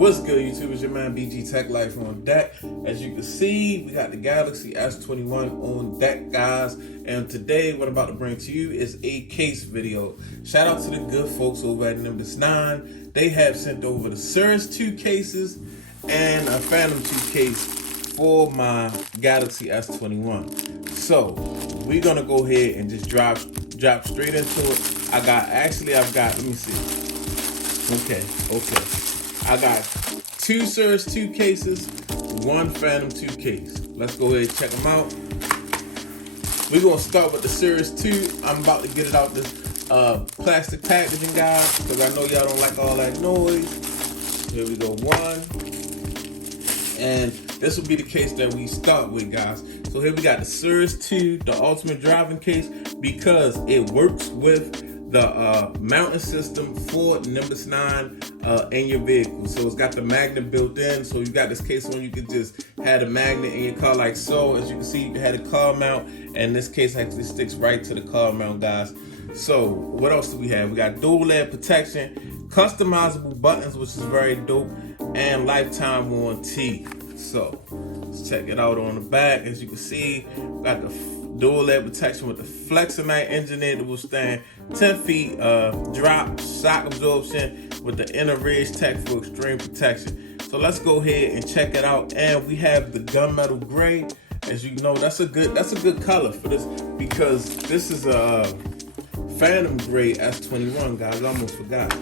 What's good, YouTube? It's your man BG Tech Life on deck. As you can see, we got the Galaxy S21 on deck, guys. And today, what I'm about to bring to you is a case video. Shout out to the good folks over at Nimbus 9. They have sent over the Cirrus 2 cases and a Phantom 2 case for my Galaxy S21. So we're gonna go ahead and just drop straight into it. I've got, let me see. Okay. I got 2 Cirrus 2 cases, 1 Phantom 2 case. Let's go ahead and check them out. We're gonna start with the Cirrus 2. I'm about to get it out this plastic packaging, guys, because I know y'all don't like all that noise. Here we go, 1. And this will be the case that we start with, guys. So here we got the Cirrus 2, the ultimate driving case, because it works with the mounting system for Nimbus 9 in your vehicle. So it's got the magnet built in. So you got this case on, you could just have a magnet in your car like so. As you can see, you had a car mount, and this case actually sticks right to the car mount, guys. So what else do we have? We got dual layer protection, customizable buttons, which is very dope, and lifetime warranty. So let's check it out on the back. As you can see, we got the dual layer protection with the Flexonite engineered to withstand 10 feet drop, shock absorption with the inner ridge tech for extreme protection. So let's go ahead and check it out. And we have the gunmetal gray. As you know, that's a good color for this, because this is a Phantom gray S21, guys. I almost forgot.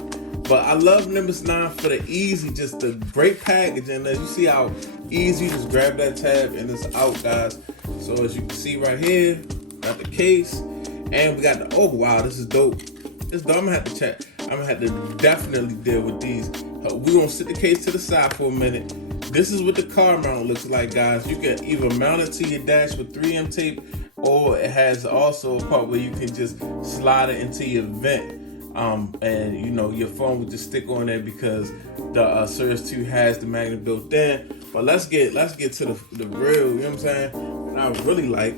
But I love Nimbus 9 for the easy, just the great packaging. As you see how easy you just grab that tab and it's out, guys. So as you can see right here, got the case, and we got the, oh wow, this is dope. This dope. I'm gonna have to check. I'm gonna have to definitely deal with these. We're gonna sit the case to the side for a minute. This is what the car mount looks like, guys. You can either mount it to your dash with 3M tape, or it has also a part where you can just slide it into your vent. And you know, your phone would just stick on there because the Cirrus 2 has the magnet built in. But let's get to the real, you know what I'm saying? What I really like,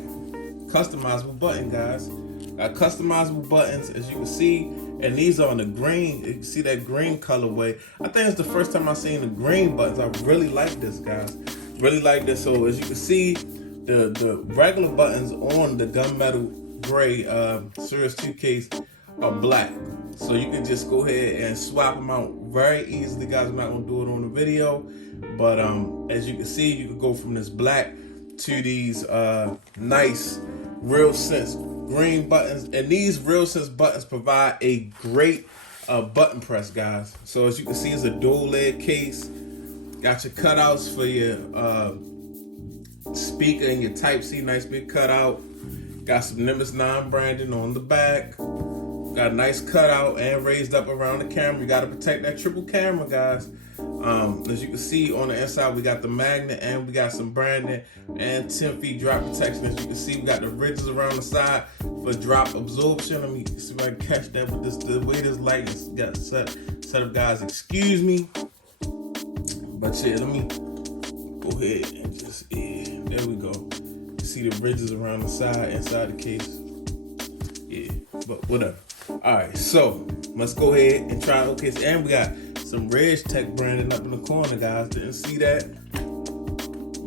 customizable button, guys. Got customizable buttons, as you can see, and these are on the green. You can see that green colorway. I think it's the first time I've seen the green buttons. I really like this, guys. Really like this. So as you can see, the regular buttons on the gunmetal gray Cirrus 2 case are black. So you can just go ahead and swap them out very easily, guys. I'm not gonna do it on the video, but as you can see, you can go from this black to these nice RealSense green buttons, and these RealSense buttons provide a great button press, guys. So as you can see, it's a dual layer case. Got your cutouts for your speaker and your Type-C, nice big cutout. Got some Nimbus 9 branding on the back. Got a nice cutout and raised up around the camera. You got to protect that triple camera, guys. As you can see on the inside, we got the magnet, and we got some branding and 10 feet drop protection. As you can see, we got the ridges around the side for drop absorption. Let me see if I can catch that with this, the way this light is got set up, guys. Excuse me. But yeah, let me go ahead and just, yeah, there we go. You see the ridges around the side, inside the case. Yeah, but whatever. All right, so let's go ahead and try it. Okay, and we got some Ridge Tech branding up in the corner, guys. Didn't see that?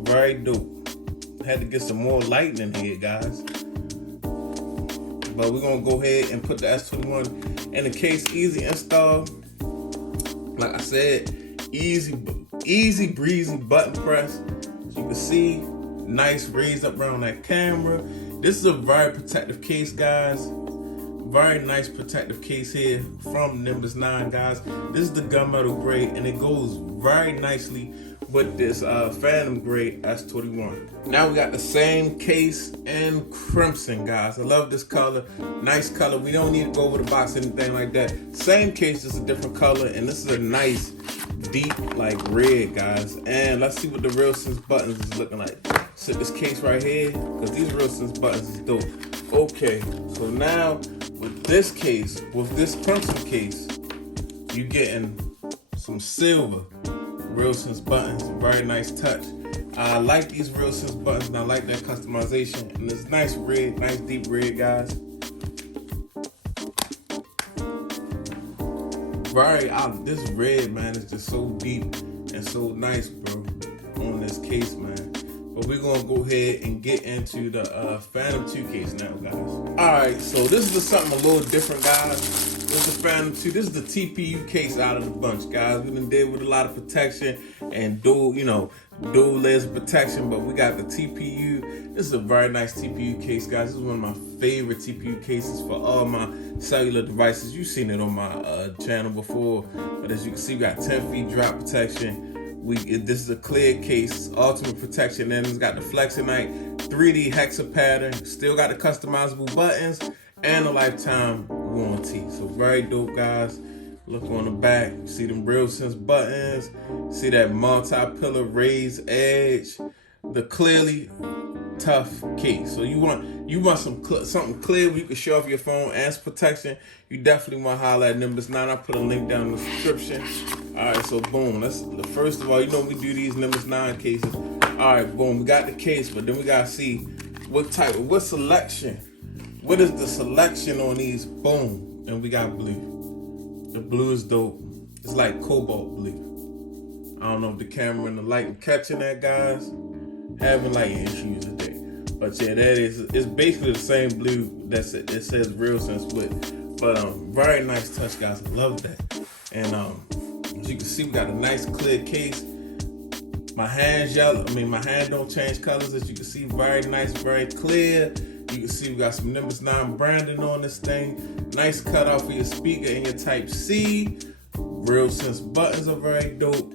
Very dope. Had to get some more lighting in here, guys. But we're gonna go ahead and put the S21 in the case. Easy install. Like I said, easy breezy button press. As you can see, nice raised up around that camera. This is a very protective case, guys. Very nice protective case here from Nimbus 9, guys. This is the gunmetal gray, and it goes very nicely with this Phantom gray S21. Now we got the same case in crimson, guys. I love this color. Nice color. We don't need to go over the box or anything like that. Same case, just a different color, and this is a nice deep like red, guys. And let's see what the RealSense buttons is looking like. Set this case right here, because these RealSense buttons is dope. Okay, so now with this case, with this crimson case, you getting some silver RealSense buttons. Very nice touch. I like these RealSense buttons, and I like that customization. And it's nice red, nice deep red, guys. Very, this red, man, is just so deep. and so nice, bro, on this case, man. But we're gonna go ahead and get into the Phantom 2 case now, guys. Alright, so this is something a little different, guys. This is the Phantom 2. This is the TPU case out of the bunch, guys. We done did with a lot of protection and dual layers of protection, but we got the TPU. This is a very nice TPU case, guys. This is one of my favorite TPU cases for all my cellular devices. You've seen it on my channel before, but as you can see, we got 10 feet drop protection. This is a clear case, ultimate protection, and it's got the Flexonite 3D hexa pattern. Still got the customizable buttons and a lifetime warranty. So very dope, guys. Look on the back, you see them RealSense buttons, see that multi-pillar raised edge, the clearly tough case. So you want something clear where you can show off your phone as protection. You definitely want to holler at Nimbus 9. I'll put a link down in the description. All right, so boom. First of all, we do these Nimbus 9 cases. All right, boom. We got the case, but then we gotta see what selection. What is the selection on these? Boom, and we got blue. The blue is dope. It's like cobalt blue. I don't know if the camera and the light are catching that, guys. Having lighting issues today. But yeah, it's basically the same blue it says RealSense with. But very nice touch, guys. I love that. And as you can see, we got a nice clear case. My hand's yellow. My hand don't change colors. As you can see, very nice, very clear. You can see we got some Nimbus 9 branding on this thing. Nice cutoff for your speaker and your Type-C. RealSense buttons are very dope.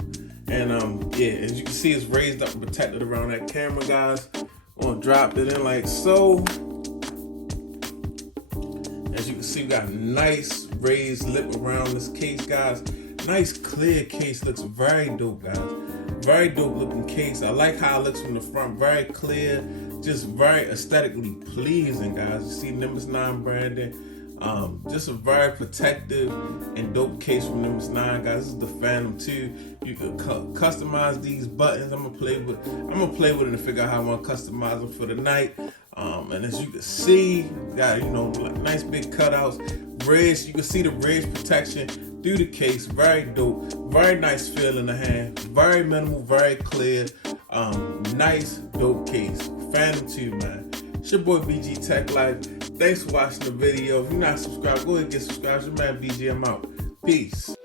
And yeah, as you can see, it's raised up and protected around that camera, guys. I'm gonna drop it in like so. As you can see, we got a nice raised lip around this case, guys. Nice clear case, looks very dope, guys. Very dope looking case. I like how it looks from the front, very clear, just very aesthetically pleasing, guys. You see Nimbus 9 branding. Just a very protective and dope case from Nimbus 9, guys. This is the Phantom 2. You can customize these buttons. I'm gonna play with it and figure out how I want to customize them for the night. And as you can see, got nice big cutouts. Ridge, you can see the ridge protection through the case. Very dope. Very nice feel in the hand. Very minimal. Very clear. Nice dope case. Phantom 2, man. It's your boy BG Tech Life. Thanks for watching the video. If you're not subscribed, go ahead and get subscribed. Your man BG, I'm out. Peace.